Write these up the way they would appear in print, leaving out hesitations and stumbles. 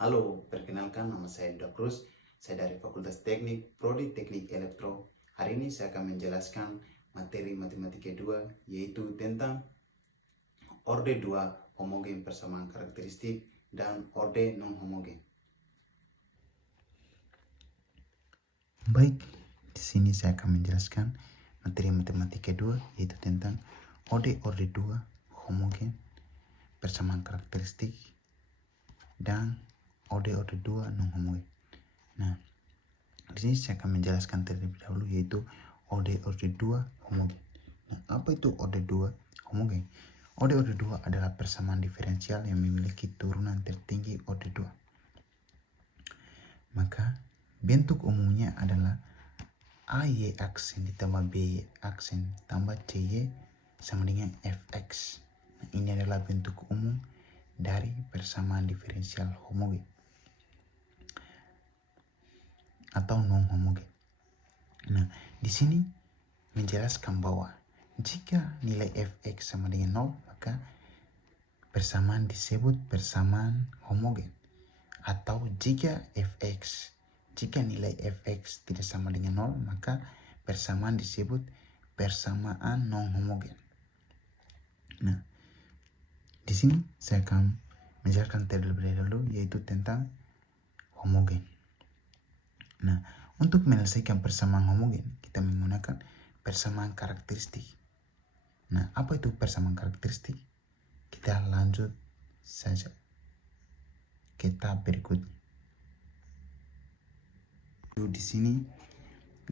Halo, perkenalkan nama saya Duda Cruz. Saya dari Fakultas Teknik, Prodi Teknik Elektro. Hari ini saya akan menjelaskan materi matematika 2, yaitu tentang orde 2 homogen persamaan karakteristik dan orde non-homogen. Baik, di sini saya akan menjelaskan materi matematika 2, yaitu tentang orde 2 homogen persamaan karakteristik dan orde 2 non-homogen. Nah, di sini saya akan menjelaskan terlebih dahulu yaitu orde 2 homogen. Nah, apa itu orde 2 homogen? Orde 2 adalah persamaan diferensial yang memiliki turunan tertinggi orde 2. Maka bentuk umumnya adalah AY aksen ditambah BY aksen tambah CY sama dengan Fx. Nah, ini adalah bentuk umum dari persamaan diferensial homogen atau non homogen. Nah, di sini menjelaskan bahwa jika nilai Fx sama dengan 0, maka persamaan disebut persamaan homogen. Atau jika nilai Fx tidak sama dengan 0, maka persamaan disebut persamaan non homogen. Nah, di sini saya akan menjelaskan terlebih dahulu yaitu tentang homogen. Nah, untuk menyelesaikan persamaan homogen, kita menggunakan persamaan karakteristik. Nah, apa itu persamaan karakteristik? Kita lanjut saja ke tahap berikutnya. Di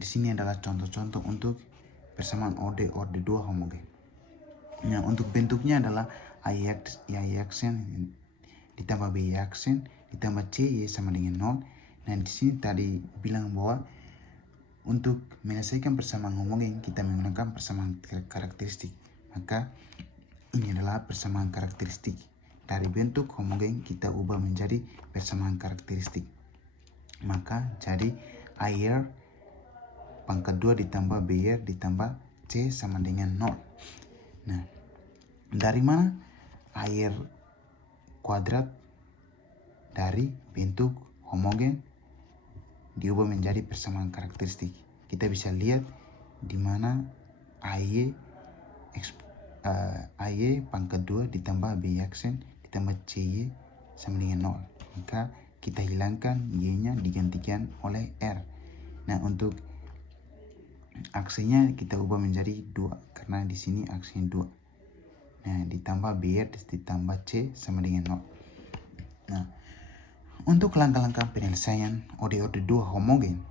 sini adalah contoh-contoh untuk persamaan orde 2 homogen. Nah, untuk bentuknya adalah AY aksen ditambah BY aksen ditambah CY sama dengan 0. Nah, di sini tadi bilang bahwa untuk menyelesaikan persamaan homogen kita menggunakan persamaan karakteristik. Maka ini adalah persamaan karakteristik. Dari bentuk homogen kita ubah menjadi persamaan karakteristik. Maka jadi AR pangkat 2 ditambah BR ditambah C sama dengan 0. Nah, dari mana AR kuadrat dari bentuk homogen diubah menjadi persamaan karakteristik? Kita bisa lihat di mana AY pangkat 2 ditambah BY aksen ditambah CY sama dengan 0. Maka kita hilangkan Y-nya digantikan oleh R. Nah, untuk aksinya kita ubah menjadi 2 karena di sini aksinya 2. Nah, ditambah BR ditambah C sama dengan 0. Nah, untuk langkah-langkah penyelesaian orde 2 homogen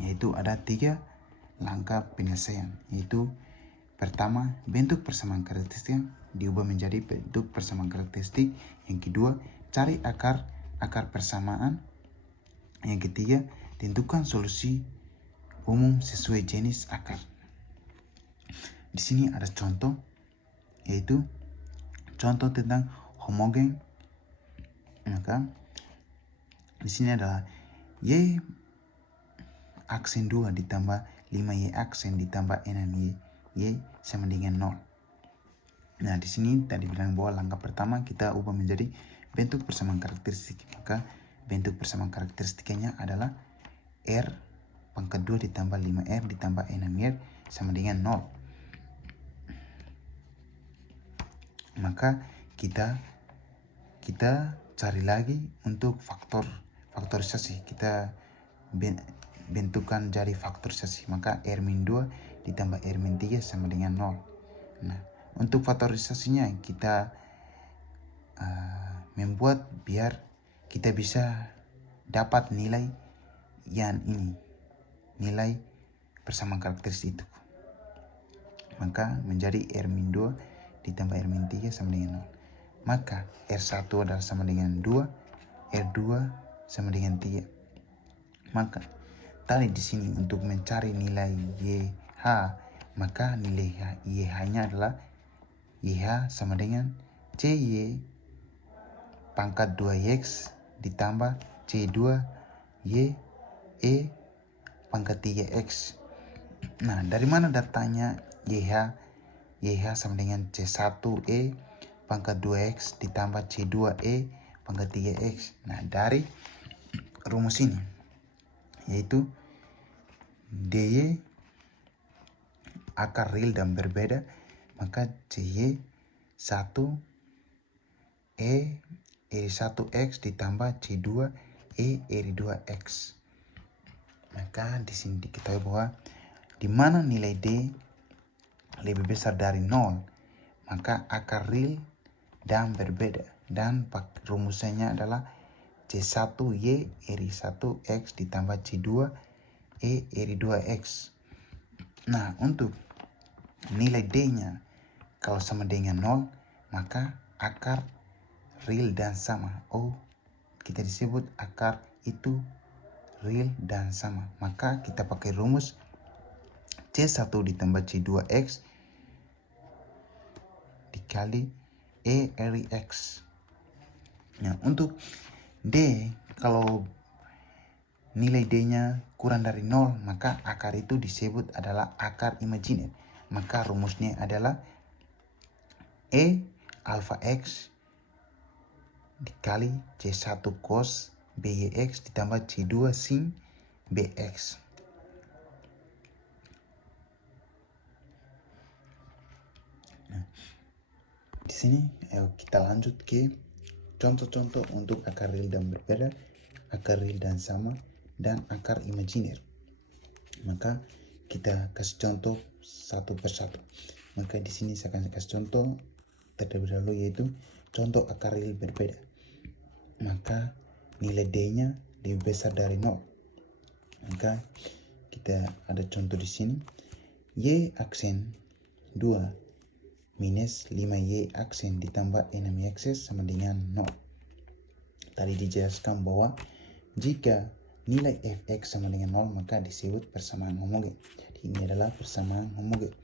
yaitu ada 3 langkah penyelesaian, yaitu pertama, bentuk persamaan karakteristik diubah menjadi bentuk persamaan karakteristik. Yang kedua, cari akar persamaan. Yang ketiga, tentukan solusi umum sesuai jenis akar. Di sini ada contoh, yaitu contoh tentang homogen. Maka di sini adalah Y aksen 2 ditambah 5Y aksen ditambah 6Y sama dengan 0. Nah, di sini tadi bilang bahwa langkah pertama kita ubah menjadi bentuk persamaan karakteristik. Maka bentuk persamaan karakteristiknya adalah R pangkat 2 ditambah 5R ditambah 6R sama dengan 0. Maka kita cari lagi untuk faktorisasi. Kita bentukan jadi faktorisasi. Maka R-2 ditambah R-3 sama dengan 0. Nah, untuk faktorisasinya kita membuat biar kita bisa dapat nilai yang ini, nilai persamaan karakteristik itu. Maka menjadi R-2 ditambah R-3 sama dengan 0. Maka R1 adalah sama dengan 2, R2 sama dengan 3. Maka tadi di sini untuk mencari nilai YH, maka nilai YH-nya adalah YH sama dengan CY pangkat 2X ditambah C2Y pangkat 3X. Nah, dari mana datanya YH? YH sama dengan C1E pangkat 2X ditambah C2E pangkat 3X. Nah, dari rumus ini, yaitu DY akar real dan berbeda, maka CY 1 E eri 1X ditambah C2 E eri 2X. Maka di sini diketahui bahwa di mana nilai D lebih besar dari 0, maka akar real dan berbeda. Dan rumusannya adalah C1Y eri 1X ditambah C2 E eri 2X. Nah, untuk nilai D-nya kalau sama dengan 0, maka akar real dan sama. Kita disebut akar itu real dan sama. Maka kita pakai rumus C1 ditambah C2X dikali E eri X. Nah, untuk D, kalau nilai D-nya kurang dari 0, maka akar itu disebut adalah akar imajiner. Maka rumusnya adalah E alpha X dikali C1 cos BX ditambah C2 sin BX. Nah, di sini kita lanjut ke contoh-contoh untuk akar real dan berbeda, akar real dan sama, dan akar imajiner. Maka kita kasih contoh satu persatu. Maka di sini saya akan kasih contoh terlebih dahulu, yaitu contoh akar real berbeda. Maka nilai D-nya lebih besar dari 0. Maka kita ada contoh di sini. Y aksen 2 minus 5Y aksen ditambah 6X sama dengan 0. Tadi dijelaskan bahwa jika nilai Fx sama dengan 0, maka disebut persamaan homogen. Jadi ini adalah persamaan homogen.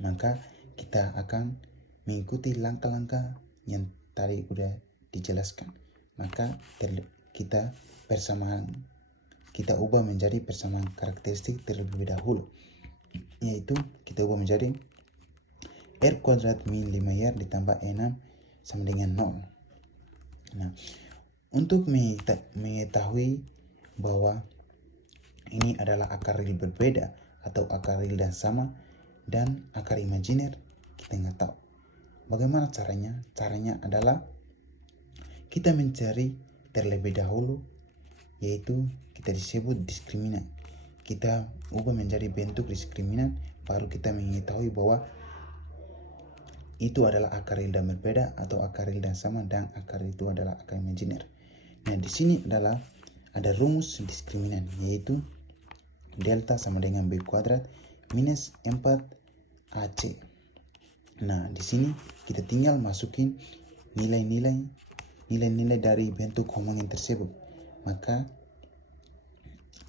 Maka kita akan mengikuti langkah-langkah yang tadi udah dijelaskan. Maka kita ubah menjadi persamaan karakteristik terlebih dahulu, yaitu kita ubah menjadi R kuadrat min 5R ditambah 6 sama dengan 0. Nah, untuk mengetahui bahwa ini adalah akar real berbeda atau akar real dan sama dan akar imajiner, kita nggak tahu. Bagaimana caranya? Caranya adalah kita mencari terlebih dahulu, yaitu kita disebut diskriminan. Kita ubah menjadi bentuk diskriminan, baru kita mengetahui bahwa itu adalah akar real dan berbeda atau akar real dan sama, dan akar itu adalah akar imajiner. Nah, di sini ada rumus diskriminan, yaitu delta sama dengan B kuadrat minus 4AC. Nah, di sini kita tinggal masukin nilai-nilai dari bentuk homogen tersebut. Maka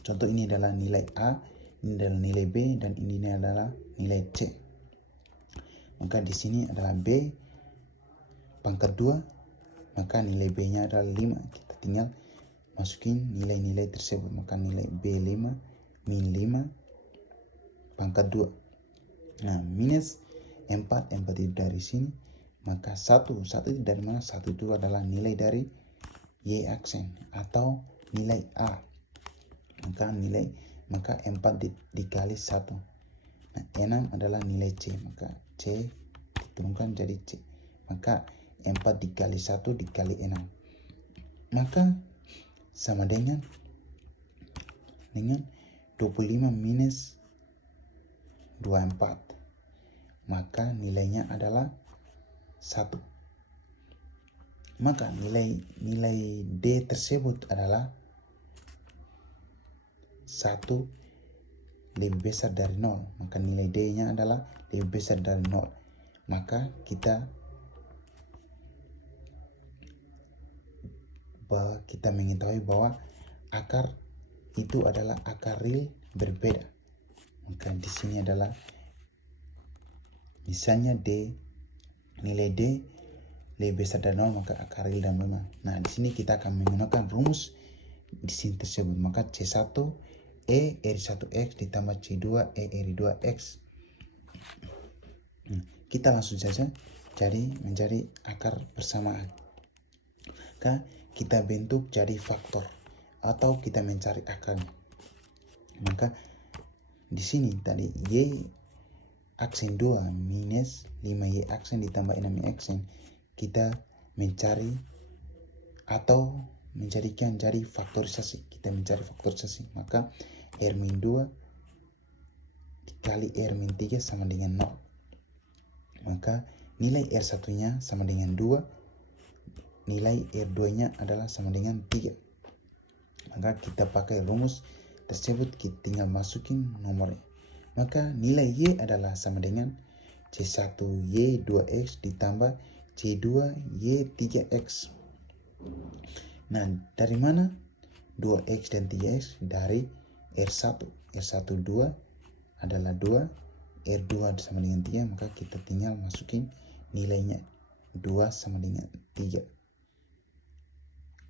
contoh ini adalah nilai A, ini adalah nilai B, dan ini adalah nilai C. Maka di sini adalah B pangkat 2, maka nilai B-nya adalah 5. Kita tinggal masukin nilai-nilai tersebut. Maka nilai B 5 min 5 pangkat 2. Nah, minus 4 itu dari sini. Maka 1 itu dari mana? 1 itu adalah nilai dari Y aksen atau nilai A. Maka 4 dikali 1. Nah, 6 adalah nilai C. Maka C diturunkan jadi C. Maka 4 dikali 1 dikali 6. Maka sama dengan 25 minus 24. Maka nilainya adalah 1. Maka nilai D tersebut adalah 1 lebih besar dari 0. Maka nilai D-nya adalah lebih besar dari 0. Maka kita mengetahui bahwa akar itu adalah akar real berbeda. Maka di sini adalah misalnya nilai D lebih besar dari 0, maka akar real dan berbeda. Nah, di sini kita akan menggunakan rumus di sini tersebut. Maka C1 E eri 1X ditambah C2 E eri 2X. Kita langsung saja menjadi akar persamaan. maka kita bentuk jadi faktor atau kita mencari akarnya. Maka di sini tadi Y aksen 2 minus 5Y aksen ditambah 6Y aksen, kita mencari atau menjadikan jadi faktorisasi. Kita mencari faktorisasi, maka R-2 dikali R-3 sama dengan 0. Maka nilai R1 nya sama dengan 2, nilai R2 nya adalah sama dengan 3. Maka kita pakai rumus tersebut, kita tinggal masukin nomornya. Maka nilai Y adalah sama dengan C1Y2X ditambah C2Y3X. Nah, dari mana 2X dan 3X? Dari R1. R1 2 adalah 2, R2 sama dengan 3, maka kita tinggal masukin nilainya 2 sama dengan 3.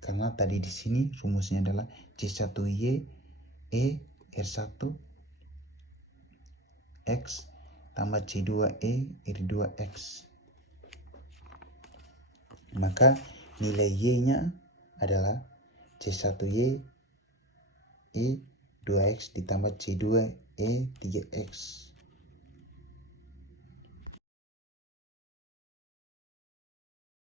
Karena tadi di sini rumusnya adalah C1Y R1 X tambah C2E R2X. Maka nilai Y-nya adalah C1Y 2X ditambah C2E 3X.